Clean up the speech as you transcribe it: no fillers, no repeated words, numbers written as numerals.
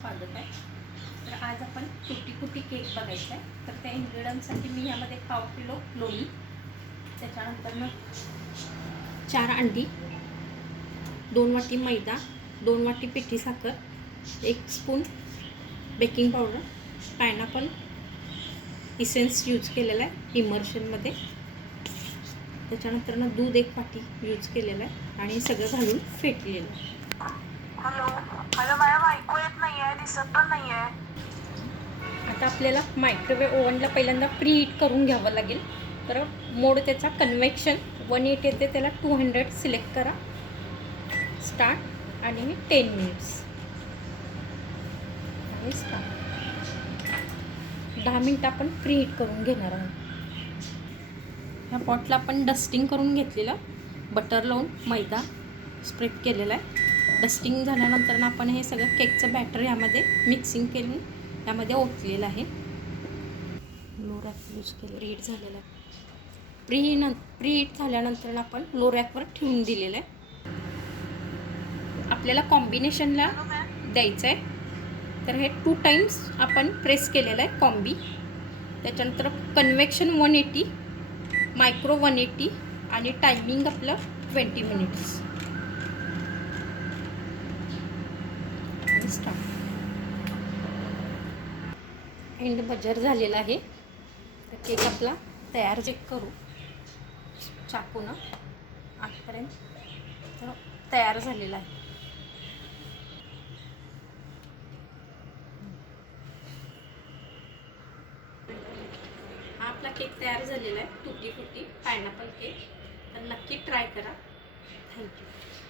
स्वागत आहे. तर आज आपण तुटी फुटी केक बघायचा आहे. तर त्या इन्ग्रेडियंटसाठी मी यामध्ये पाव किलो लोणी, त्याच्यानंतर मग 4 अंडी, 2 वाटी मैदा, 2 वाटी पिठी साखर, 1 spoon baking powder, pineapple essence use केलेला आहे इमर्शनमध्ये, त्याच्यानंतर दूध 1 वाटी यूज केलेलं आहे आणि सगळं घालून फेटलेलं आहे. हॅलो हॅलो मॅडम, ऐकू येत नाही आहे, दिसत पण नाही आहे. आता आपल्याला मायक्रोवेव्ह ओव्हनला पहिल्यांदा प्रीहीट करून घ्यावं लागेल. तर मोड त्याचा कन्व्हेक्शन 180 येते, त्याला 200 सिलेक्ट करा, स्टार्ट आणि 10 मिनिट्स आणि स्टार्ट. 10 मिनिट आपण प्रीहीट करून घेणार आहोत. ह्या पॉटला आपण डस्टिंग करून घेतलेलं, बटर लावून मैदा स्प्रेड केलेला आहे. डस्टिंग झाल्यानंतर आपण हे सगळं केकचं बॅटर यामध्ये मिक्सिंग केलं, त्यामध्ये ओतलेलं आहे. लो रॅक यूज केलं, प्रीहीट झालेलं आहे. प्रीहीट झाल्यानंतर आपण लो रॅकवर ठेवून दिलेलं आहे. आपल्याला कॉम्बिनेशनला द्यायचं आहे, तर हे 2 टाइम्स आपण प्रेस केलेलं आहे कॉम्बी. त्याच्यानंतर कन्व्हेक्शन 180, मायक्रो 180 आणि टायमिंग आपलं 20 मिनिट्स. एंड बजर झालेला आहे. तर केक आपला तयार चेक करू चाकूनं आजपर्यंत, तर तयार झालेला आहे. हा आपला केक तयार झालेला आहे, तुटी फुटी पायनॅपल केक. तर नक्की ट्राय करा. थँक्यू.